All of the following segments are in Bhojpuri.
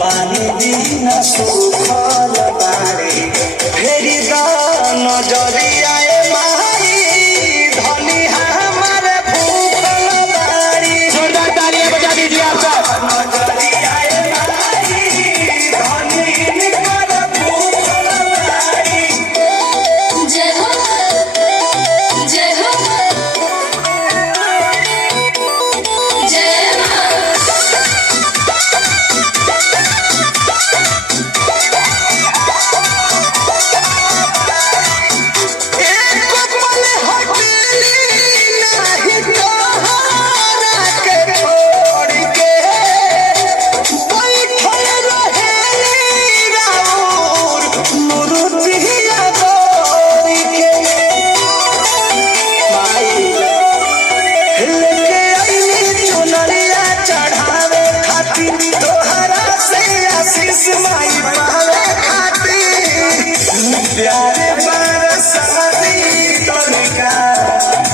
पानी बिना सुखल बाड़ी फेरी नजरिया माई धनी हमारे भूखल बाड़ी। जोरदार तालियां बजा दीजिए आप सब। नजरिया माई धनी हमारे भूखल बाड़ी। जय हो जय हो जय मां। प्यारे बरसाती तनिका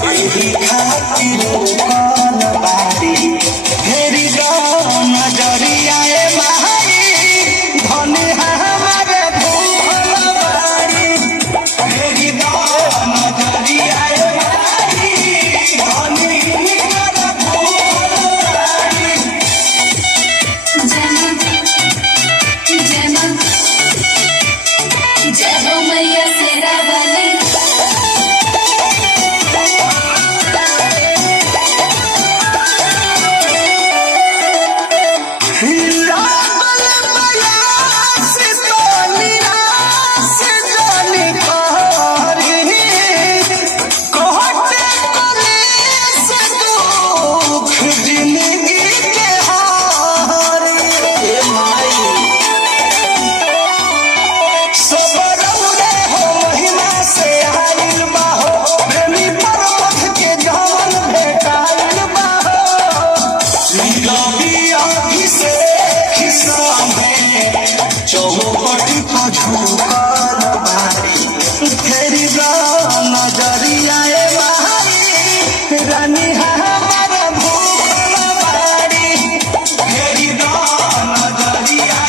यही खातिर कौन बारी फेरी नजरिया माई धनी हमारे भूखल बारी। फेरी नजरिया माई धनी हमारे भूखल बारी। जय मां जय हो मैया शेरा वाली। नजरिया रानी हमारा भूखल बाड़ी। फेरी नजरिया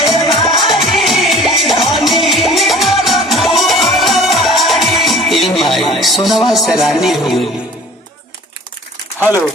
भाई सोनवा से रानी हो गई। हेलो।